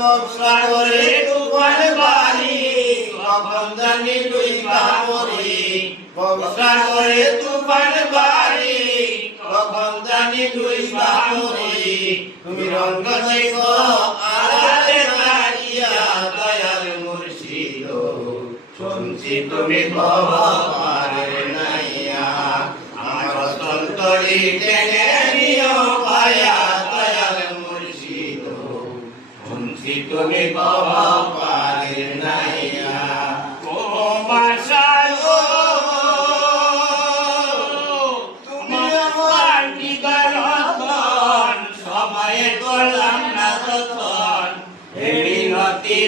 ব্যবসা করে তুফান বাড়ি কখন জানি ডুইবা মরি ব্যবসা করে তুফান বাড়ি কখন জানি ডুইবা মরি তুমি রঙ্গ দেখো আড়ালে দাঁড়িয়া দয়াল মুর্শিদ শুনছি তুমি পারে নাইয়া আমার অন্তরে টেনে নিও ভায়া দয়াল মুর্শিদ শুনছি তুমি পারে নাইয়া ও মাশাআল তুমি আমার নিদর্শন সময়ে করলাম না তখন এই নতি